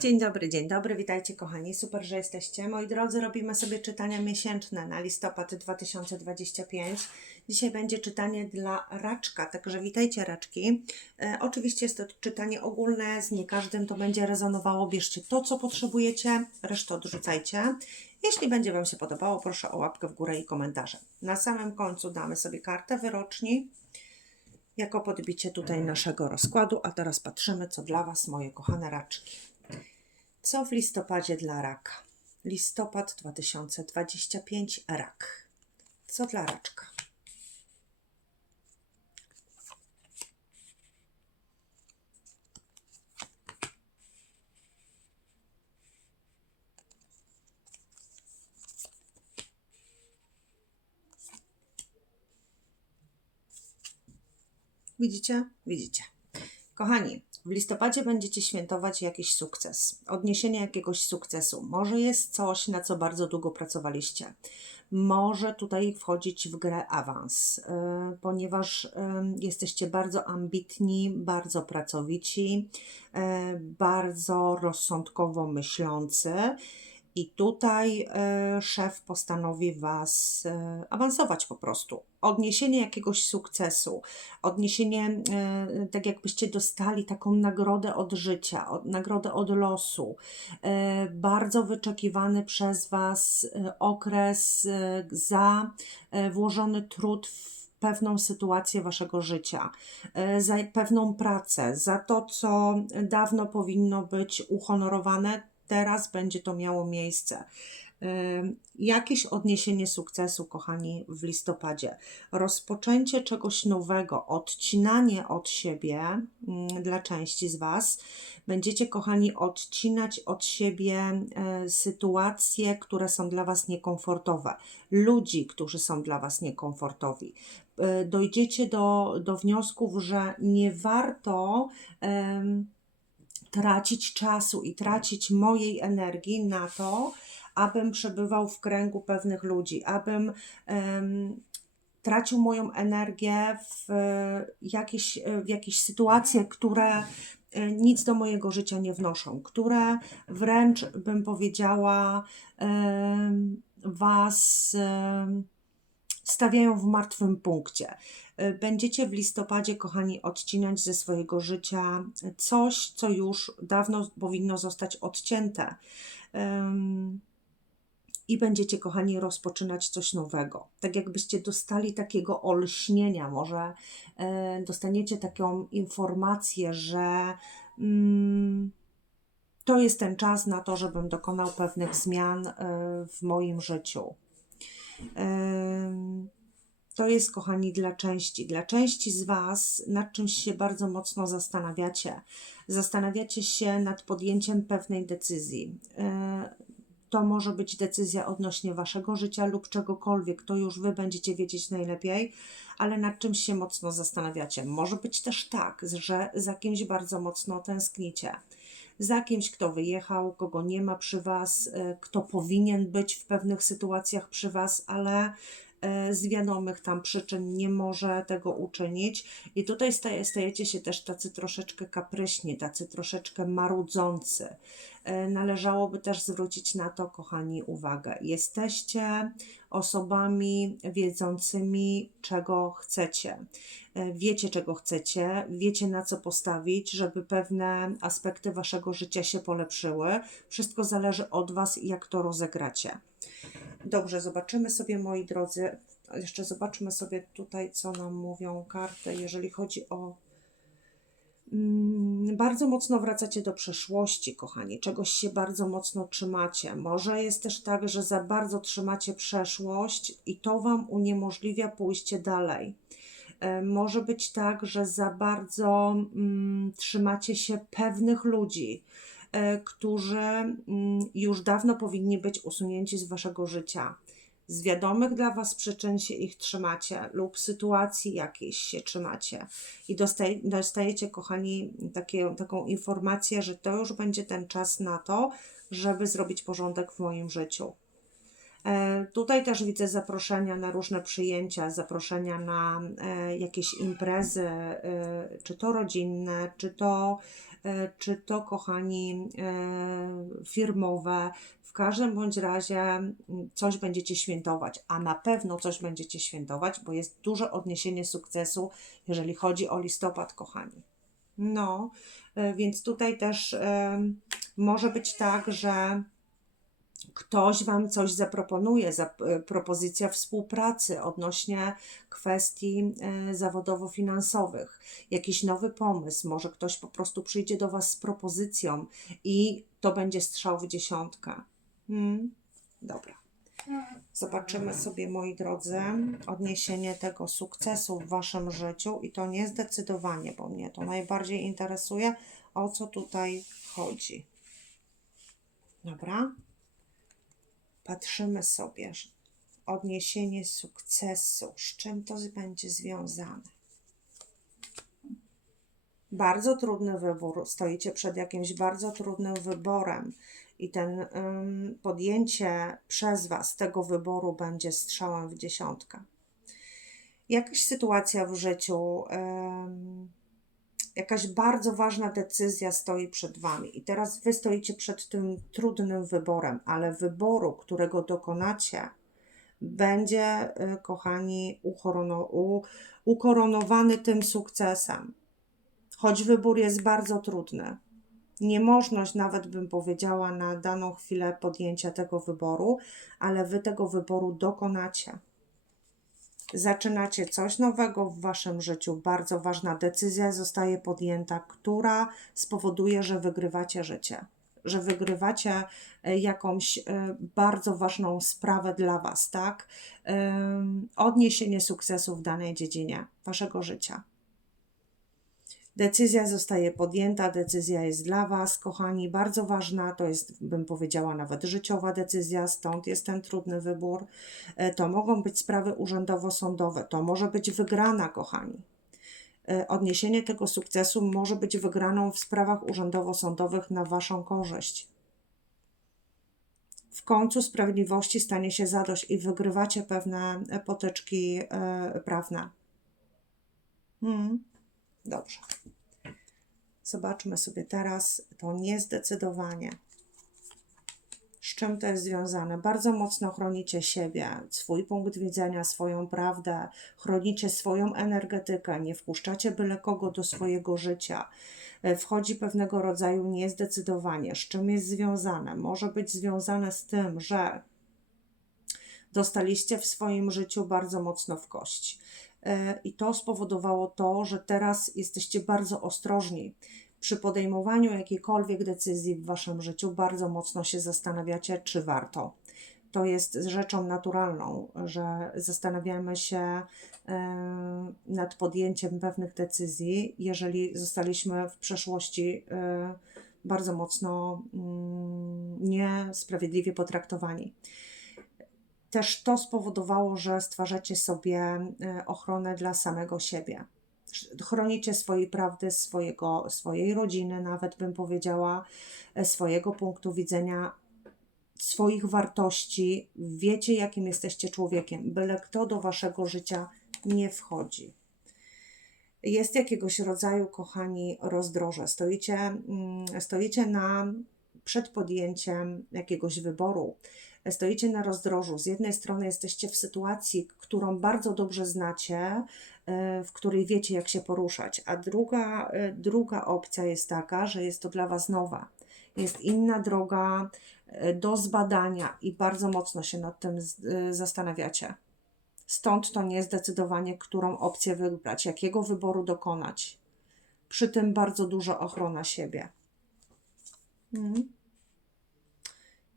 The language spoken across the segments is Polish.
Dzień dobry, dzień dobry, witajcie kochani, super, że jesteście. Moi drodzy, robimy sobie czytania miesięczne na listopad 2025. Dzisiaj będzie czytanie dla raczka, także witajcie raczki. E, oczywiście jest to czytanie ogólne, z nie każdym to będzie rezonowało. Bierzcie to, co potrzebujecie, resztę odrzucajcie. Jeśli będzie Wam się podobało, proszę o łapkę w górę i komentarze. Na samym końcu damy sobie kartę wyroczni jako podbicie tutaj naszego rozkładu, a teraz patrzymy, co dla Was, moje kochane raczki. Co w listopadzie dla raka? Listopad 2025 rak. Co dla raczka? Widzicie? Widzicie. Kochani, w listopadzie będziecie świętować jakiś sukces, odniesienie jakiegoś sukcesu. Może jest coś, na co bardzo długo pracowaliście. Może tutaj wchodzić w grę awans, yy, ponieważ jesteście bardzo ambitni, bardzo pracowici, yy, bardzo rozsądkowo myślący. I tutaj e, szef postanowi Was e, awansować po prostu. Odniesienie jakiegoś sukcesu, odniesienie, e, tak jakbyście dostali taką nagrodę od życia, od, nagrodę od losu. Bardzo wyczekiwany przez Was okres za włożony trud w pewną sytuację waszego życia, za pewną pracę, za to, co dawno powinno być uhonorowane, teraz będzie to miało miejsce. Jakieś odniesienie sukcesu, kochani, w listopadzie. Rozpoczęcie czegoś nowego, odcinanie od siebie mm, dla części z Was. Będziecie, kochani, odcinać od siebie e, sytuacje, które są dla Was niekomfortowe, ludzi, którzy są dla Was niekomfortowi. E, Dojdziecie do, do wniosków, że nie warto. em, tracić czasu i tracić mojej energii na to, abym przebywał w kręgu pewnych ludzi, abym em, tracił moją energię w e, jakieś, e, w jakieś sytuacje, które e, nic do mojego życia nie wnoszą, które wręcz bym powiedziała em, was em, stawiają w martwym punkcie. Y, Będziecie w listopadzie, kochani, odcinać ze swojego życia coś, co już dawno powinno zostać odcięte. I będziecie, kochani, rozpoczynać coś nowego. Tak jakbyście dostali takiego olśnienia, może e, dostaniecie taką informację, że mm, to jest ten czas na to, żebym dokonał pewnych zmian e, w moim życiu. To jest, kochani, dla części. Dla części z Was nad czymś się bardzo mocno zastanawiacie. Zastanawiacie się nad podjęciem pewnej decyzji. Yy, To może być decyzja odnośnie Waszego życia lub czegokolwiek, to już Wy będziecie wiedzieć najlepiej, ale nad czymś się mocno zastanawiacie. Może być też tak, że za kimś bardzo mocno tęsknicie za kimś, kto wyjechał, kogo nie ma przy Was, y, kto powinien być w pewnych sytuacjach przy Was, ale z wiadomych tam przyczyn nie może tego uczynić. I tutaj staje, stajecie się też tacy troszeczkę kapryśni, tacy troszeczkę marudzący. Y, Należałoby też zwrócić na to, kochani, uwagę. Jesteście osobami wiedzącymi, czego chcecie. E, Wiecie, czego chcecie, wiecie, na co postawić, żeby pewne aspekty waszego życia się polepszyły. Wszystko zależy od was, jak to rozegracie. Dobrze, zobaczymy sobie, moi drodzy. Jeszcze zobaczmy sobie tutaj, co nam mówią karty, jeżeli chodzi o. Mm, Bardzo mocno wracacie do przeszłości, kochani. Czegoś się bardzo mocno trzymacie. Może jest też tak, że za bardzo trzymacie przeszłość i to Wam uniemożliwia pójście dalej. E, Może być tak, że za bardzo mm, trzymacie się pewnych ludzi, którzy mm, już dawno powinni być usunięci z Waszego życia. Z wiadomych dla Was przyczyn się ich trzymacie, lub sytuacji jakiejś się trzymacie. I dostaj, dostajecie, kochani, takie, taką informację, że to już będzie ten czas na to, żeby zrobić porządek w moim życiu. E, Tutaj też widzę zaproszenia na różne przyjęcia, zaproszenia na e, jakieś imprezy, e, czy to rodzinne, czy to, e, czy to kochani e, firmowe. W każdym bądź razie coś będziecie świętować, a na pewno coś będziecie świętować, bo jest duże odniesienie sukcesu, jeżeli chodzi o listopad, kochani. No, e, więc tutaj też może być tak, że ktoś Wam coś zaproponuje, zap, e, propozycja współpracy odnośnie kwestii e, zawodowo-finansowych, jakiś nowy pomysł, może ktoś po prostu przyjdzie do Was z propozycją i to będzie strzał w dziesiątkę. Hmm? Dobra. Zobaczymy sobie, moi drodzy, odniesienie tego sukcesu w Waszym życiu i to nie zdecydowanie, bo mnie to najbardziej interesuje, o co tutaj chodzi. Dobra. Patrzymy sobie, odniesienie sukcesu, z czym to będzie związane. Bardzo trudny wybór, stoicie przed jakimś bardzo trudnym wyborem i ten podjęcie przez Was tego wyboru będzie strzałem w dziesiątkę. Jakaś sytuacja w życiu, ym, jakaś bardzo ważna decyzja stoi przed Wami i teraz Wy stoicie przed tym trudnym wyborem, ale wyboru, którego dokonacie, będzie, y, kochani, ukoronowany tym sukcesem. Choć wybór jest bardzo trudny. Niemożność, nawet bym powiedziała, na daną chwilę podjęcia tego wyboru, ale Wy tego wyboru dokonacie. Zaczynacie coś nowego w Waszym życiu. Bardzo ważna decyzja zostaje podjęta, która spowoduje, że wygrywacie życie, że wygrywacie e, jakąś e, bardzo ważną sprawę dla Was, tak? Odniesienie sukcesu w danej dziedzinie Waszego życia. Decyzja zostaje podjęta, decyzja jest dla Was, kochani, bardzo ważna. To jest, bym powiedziała, nawet życiowa decyzja, stąd jest ten trudny wybór. E, To mogą być sprawy urzędowo-sądowe, to może być wygrana, kochani. E, Odniesienie tego sukcesu może być wygraną w sprawach urzędowo-sądowych na Waszą korzyść. W końcu sprawiedliwości stanie się zadość i wygrywacie pewne e, potyczki prawne. Hmm. Dobrze. Zobaczmy sobie teraz to niezdecydowanie. Z czym to jest związane? Bardzo mocno chronicie siebie, swój punkt widzenia, swoją prawdę, chronicie swoją energetykę, nie wpuszczacie byle kogo do swojego życia. E, Wchodzi pewnego rodzaju niezdecydowanie. Z czym jest związane? Może być związane z tym, że dostaliście w swoim życiu bardzo mocno w kość. E, I to spowodowało to, że teraz jesteście bardzo ostrożni. Przy podejmowaniu jakiejkolwiek decyzji w waszym życiu bardzo mocno się zastanawiacie, czy warto. To jest rzeczą naturalną, że zastanawiamy się e, nad podjęciem pewnych decyzji, jeżeli zostaliśmy w przeszłości e, bardzo mocno mm, niesprawiedliwie potraktowani też to spowodowało, że stwarzacie sobie e, ochronę dla samego siebie. Chronicie swojej prawdy, swojego, swojej rodziny, nawet bym powiedziała, e, swojego punktu widzenia, swoich wartości. Wiecie, jakim jesteście człowiekiem, byle kto do waszego życia nie wchodzi. Jest jakiegoś rodzaju, kochani, rozdroże. Stoicie, mm, stoicie na, przed podjęciem jakiegoś wyboru stoicie na rozdrożu. Z jednej strony jesteście w sytuacji, którą bardzo dobrze znacie, e, w której wiecie, jak się poruszać, a druga, e, druga opcja jest taka, że jest to dla Was nowa. Jest inna droga e, do zbadania i bardzo mocno się nad tym zastanawiacie. Stąd to niezdecydowanie, którą opcję wybrać, jakiego wyboru dokonać. Przy tym bardzo duża ochrona siebie. Mhm.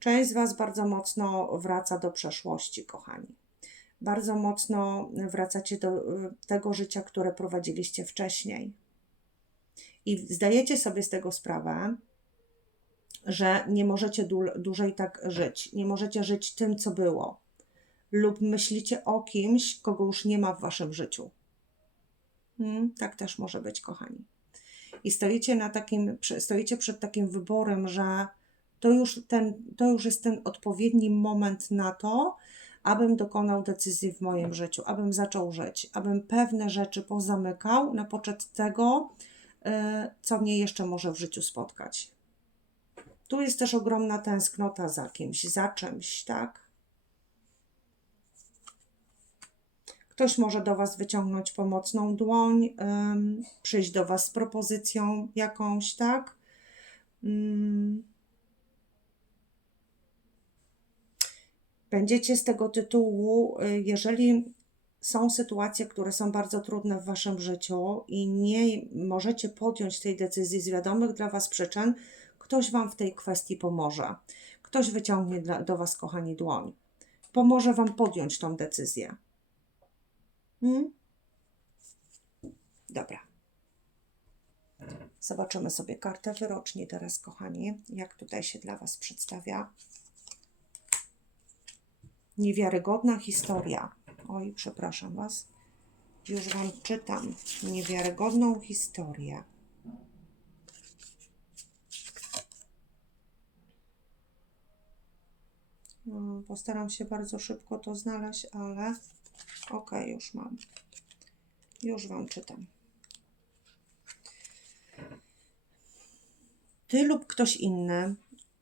Część z Was bardzo mocno wraca do przeszłości, kochani. Bardzo mocno wracacie do y, tego życia, które prowadziliście wcześniej. I zdajecie sobie z tego sprawę, że nie możecie dłużej tak żyć. Nie możecie żyć tym, co było. Lub myślicie o kimś, kogo już nie ma w Waszym życiu. Hmm, tak też może być, kochani. I stoicie, na takim, stoicie przed takim wyborem, że To już, ten, to już jest ten odpowiedni moment na to, abym dokonał decyzji w moim życiu, abym zaczął żyć, abym pewne rzeczy pozamykał na poczet tego, y, co mnie jeszcze może w życiu spotkać. Tu jest też ogromna tęsknota za kimś, za czymś, tak? Ktoś może do Was wyciągnąć pomocną dłoń, przyjść do Was z propozycją jakąś, tak? Ym. Będziecie z tego tytułu, y, jeżeli są sytuacje, które są bardzo trudne w Waszym życiu i nie możecie podjąć tej decyzji z wiadomych dla Was przyczyn, ktoś Wam w tej kwestii pomoże. Ktoś wyciągnie do Was, kochani, dłoń. Pomoże Wam podjąć tą decyzję. Hmm? Dobra. Zobaczymy sobie kartę wyroczni teraz, kochani, jak tutaj się dla Was przedstawia. Niewiarygodna historia. Oj, przepraszam Was. Już Wam czytam. Niewiarygodną historię. No, postaram się bardzo szybko to znaleźć, ale ok, już mam. Już Wam czytam. Ty lub ktoś inny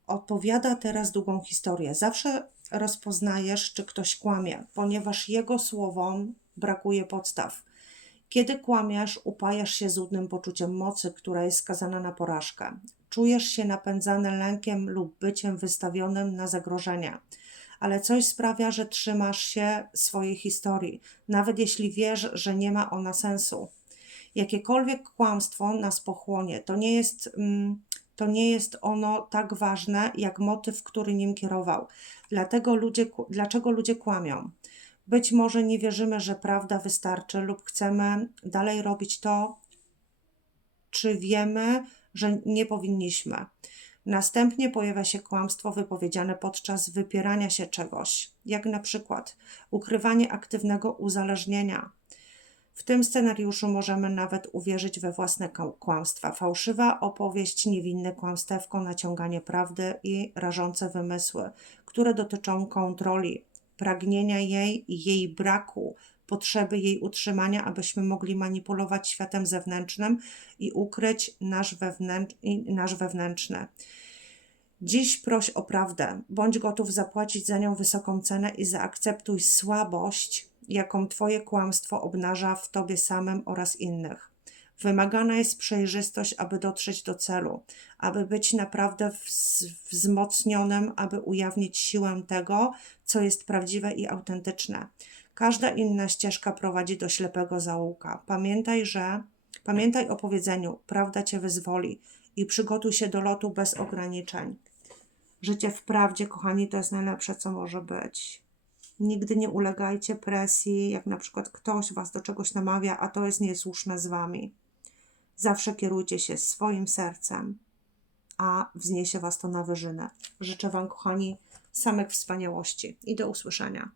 opowiada teraz długą historię. Zawsze rozpoznajesz, czy ktoś kłamie, ponieważ jego słowom brakuje podstaw. Kiedy kłamiesz, upajasz się złudnym poczuciem mocy, która jest skazana na porażkę. Czujesz się napędzany lękiem lub byciem wystawionym na zagrożenia, ale coś sprawia, że trzymasz się swojej historii, nawet jeśli wiesz, że nie ma ona sensu. Jakiekolwiek kłamstwo nas pochłonie, to nie jest. Mm, to nie jest ono tak ważne jak motyw, który nim kierował. Dlatego ludzie, dlaczego ludzie kłamią? Być może nie wierzymy, że prawda wystarczy, lub chcemy dalej robić to, czy wiemy, że nie powinniśmy. Następnie pojawia się kłamstwo wypowiedziane podczas wypierania się czegoś, jak na przykład ukrywanie aktywnego uzależnienia. W tym scenariuszu możemy nawet uwierzyć we własne kłamstwa. Fałszywa opowieść, niewinne kłamstewko, naciąganie prawdy i rażące wymysły, które dotyczą kontroli, pragnienia jej i jej braku, potrzeby jej utrzymania, abyśmy mogli manipulować światem zewnętrznym i ukryć nasz, wewnętrz, nasz wewnętrzny. Dziś proś o prawdę, bądź gotów zapłacić za nią wysoką cenę i zaakceptuj słabość, jaką Twoje kłamstwo obnaża w Tobie samym oraz innych. Wymagana jest przejrzystość, aby dotrzeć do celu, aby być naprawdę wzmocnionym, aby ujawnić siłę tego, co jest prawdziwe i autentyczne. Każda inna ścieżka prowadzi do ślepego zaułka. Pamiętaj, że pamiętaj o powiedzeniu: prawda cię wyzwoli i przygotuj się do lotu bez ograniczeń. Życie w prawdzie, kochani, to jest najlepsze, co może być. Nigdy nie ulegajcie presji, jak na przykład ktoś was do czegoś namawia, a to jest niesłuszne z wami. Zawsze kierujcie się swoim sercem, a wzniesie was to na wyżynę. Życzę wam, kochani, samych wspaniałości i do usłyszenia.